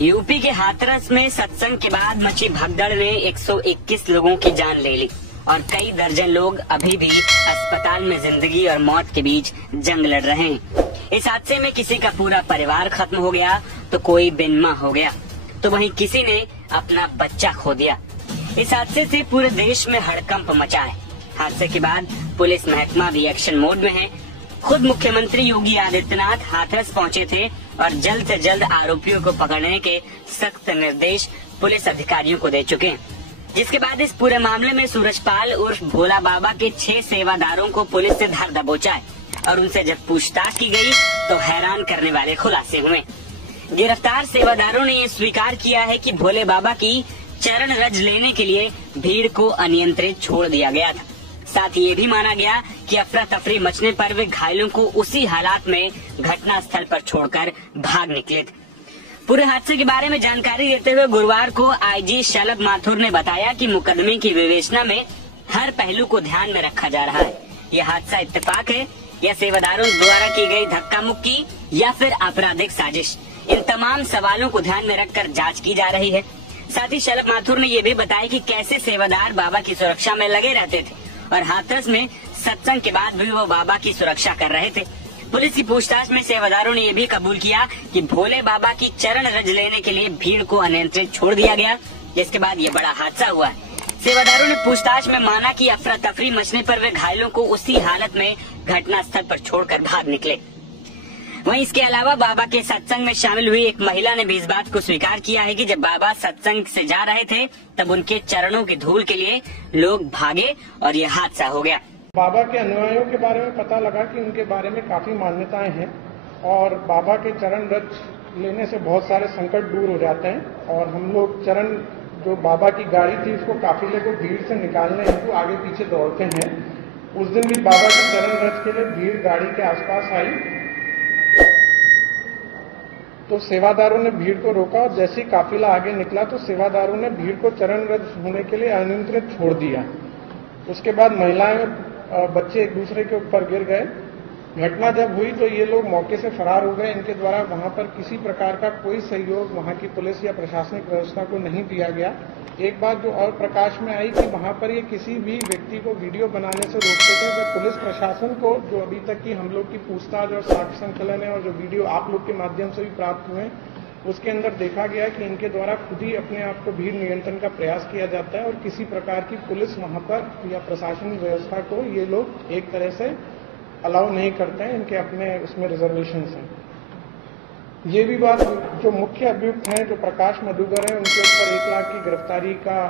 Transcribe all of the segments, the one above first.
UP के हाथरस में सत्संग के बाद मची भगदड़ ने 121 लोगों की जान ले ली और कई दर्जन लोग अभी भी अस्पताल में जिंदगी और मौत के बीच जंग लड़ रहे हैं। इस हादसे में किसी का पूरा परिवार खत्म हो गया तो कोई बेनमा हो गया, तो वहीं किसी ने अपना बच्चा खो दिया। इस हादसे से पूरे देश में हड़कंप मचा है। हादसे के बाद पुलिस महकमा रिएक्शन मोड में है। खुद मुख्यमंत्री योगी आदित्यनाथ हाथरस पहुंचे थे और जल्द से जल्द आरोपियों को पकड़ने के सख्त निर्देश पुलिस अधिकारियों को दे चुके हैं। जिसके बाद इस पूरे मामले में सूरजपाल उर्फ भोला बाबा के 6 सेवादारों को पुलिस से धर दबोचा है और उनसे जब पूछताछ की गई तो हैरान करने वाले खुलासे हुए। गिरफ्तार सेवादारों ने ये स्वीकार किया है कि भोले बाबा की चरण रज लेने के लिए भीड़ को अनियंत्रित छोड़ दिया गया था। साथ ही ये भी माना गया कि अफरा तफरी मचने पर वे घायलों को उसी हालात में घटना स्थल पर छोड़कर भाग निकले थे। पूरे हादसे के बारे में जानकारी देते हुए गुरुवार को आईजी शलभ माथुर ने बताया कि मुकदमे की विवेचना में हर पहलू को ध्यान में रखा जा रहा है। यह हादसा इत्तेफाक है या सेवादारों द्वारा की गई धक्का मुक्की या फिर आपराधिक साजिश, इन तमाम सवालों को ध्यान में रखकर जांच की जा रही है। साथ ही शलभ माथुर ने यह भी बताया कि कैसे सेवादार बाबा की सुरक्षा में लगे रहते थे और हाथरस में सत्संग के बाद भी वो बाबा की सुरक्षा कर रहे थे। पुलिस की पूछताछ में सेवादारों ने यह भी कबूल किया कि भोले बाबा की चरण रज लेने के लिए भीड़ को अनियंत्रित छोड़ दिया गया, जिसके बाद ये बड़ा हादसा हुआ। सेवादारों ने पूछताछ में माना कि अफरा तफरी मचने पर वे घायलों को उसी हालत में घटना स्थल पर छोड़कर भाग निकले। वहीं इसके अलावा बाबा के सत्संग में शामिल हुई एक महिला ने भी इस बात को स्वीकार किया है कि जब बाबा सत्संग से जा रहे थे तब उनके चरणों की धूल के लिए लोग भागे और ये हादसा हो गया। बाबा के अनुयायियों के बारे में पता लगा कि उनके बारे में काफी मान्यताएं हैं और बाबा के चरण रज लेने से बहुत सारे संकट दूर हो जाते हैं और हम लोग चरण जो बाबा की गाड़ी थी उसको काफिले को भीड़ से निकालने हेतु आगे पीछे दौड़ते हैं। उस दिन भी बाबा के चरण रज के लिए भीड़ गाड़ी के आसपास आई तो सेवादारों ने भीड़ को रोका और जैसे ही काफिला आगे निकला तो सेवादारों ने भीड़ को चरण रज होने के लिए अनियंत्रित छोड़ दिया। उसके बाद महिलाएं बच्चे एक दूसरे के ऊपर गिर गए। घटना जब हुई तो ये लोग मौके से फरार हो गए। इनके द्वारा वहां पर किसी प्रकार का कोई सहयोग वहां की पुलिस या प्रशासनिक व्यवस्था को नहीं दिया गया। एक बात जो और प्रकाश में आई कि वहां पर ये किसी भी व्यक्ति को वीडियो बनाने से रोकते थे। तो पुलिस प्रशासन को जो अभी तक की हम लोग की पूछताछ और साक्ष्य संकलन है और जो वीडियो आप लोग के माध्यम से भी प्राप्त हुए उसके अंदर देखा गया कि इनके द्वारा खुद ही अपने आप को भीड़ नियंत्रण का प्रयास किया जाता है और किसी प्रकार की पुलिस वहां पर या प्रशासनिक व्यवस्था को ये लोग एक तरह से अलाउ नहीं करते हैं। इनके अपने उसमें रिजर्वेशन हैं। ये भी बात जो मुख्य अभियुक्त हैं जो प्रकाश मधुकर है उनके ऊपर 1 लाख की गिरफ्तारी का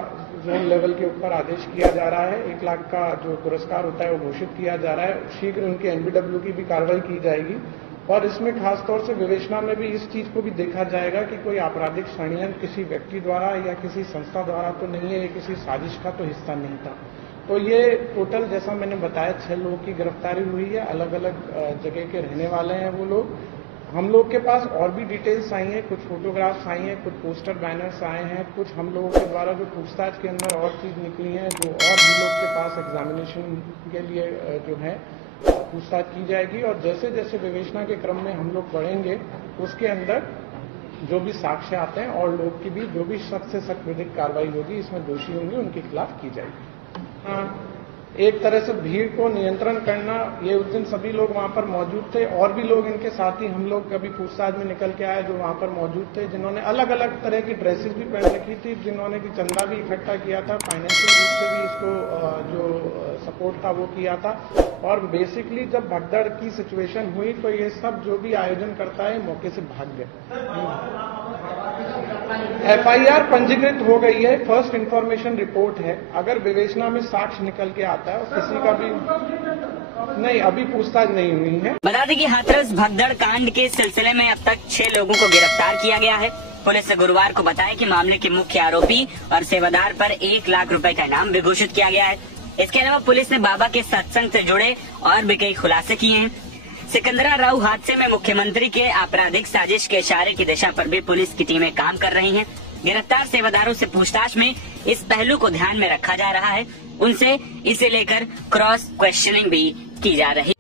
जोन लेवल के ऊपर आदेश किया जा रहा है। 1 लाख का जो पुरस्कार होता है वो घोषित किया जा रहा है। शीघ्र उनके एनबीडब्ल्यू की भी कार्रवाई की जाएगी और इसमें खासतौर से विवेचना में भी इस चीज को भी देखा जाएगा कि कोई आपराधिक षड्यंत्र किसी व्यक्ति द्वारा या किसी संस्था द्वारा तो नहीं है, ये किसी साजिश का तो हिस्सा नहीं था। तो ये टोटल जैसा मैंने बताया 6 लोगों की गिरफ्तारी हुई है। अलग अलग जगह के रहने वाले हैं वो लोग। हम लोग के पास और भी डिटेल्स आई हैं, कुछ फोटोग्राफ्स आई हैं, कुछ पोस्टर बैनर्स आए हैं, कुछ हम लोगों के द्वारा जो पूछताछ के अंदर और चीज निकली है जो और हम लोग के पास एग्जामिनेशन के लिए जो है पूछताछ की जाएगी और जैसे जैसे विवेचना के क्रम में हम लोग बढ़ेंगे उसके अंदर जो भी साक्ष्य आते हैं और लोग की भी जो भी सख्त से सख्त विधिक कार्रवाई होगी इसमें दोषी होंगे उनके खिलाफ की जाएगी। एक तरह से भीड़ को नियंत्रण करना, ये उस दिन सभी लोग वहां पर मौजूद थे और भी लोग इनके साथ ही हम लोग कभी पूछताछ में निकल के आए जो वहां पर मौजूद थे, जिन्होंने अलग अलग तरह की ड्रेसेस भी पहन रखी थी, जिन्होंने कि चंदा भी इकट्ठा किया था, फाइनेंशियल रूप से भी इसको जो सपोर्ट था वो किया था। और बेसिकली जब भगदड़ की सिचुएशन हुई तो ये सब जो भी आयोजन करता है मौके से भाग गए। एफआईआर पंजीकृत हो गई है, फर्स्ट इंफॉर्मेशन रिपोर्ट है। अगर विवेचना में साक्ष्य निकल के आता है और किसी का भी नहीं, अभी पूछताछ नहीं हुई है। बता दें कि हाथरस भगदड़ कांड के सिलसिले में अब तक 6 लोगों को गिरफ्तार किया गया है। पुलिस ने गुरुवार को बताया कि मामले के मुख्य आरोपी और सेवादार पर 1 लाख रुपए का इनाम भी घोषित किया गया है। इसके अलावा पुलिस ने बाबा के सत्संग से जुड़े और भी कई खुलासे किए हैं। सिकंदरा राव हादसे में मुख्यमंत्री के आपराधिक साजिश के इशारे की दिशा पर भी पुलिस की टीमें काम कर रही हैं। गिरफ्तार सेवादारों से पूछताछ में इस पहलू को ध्यान में रखा जा रहा है। उनसे इसे लेकर क्रॉस क्वेश्चनिंग भी की जा रही है।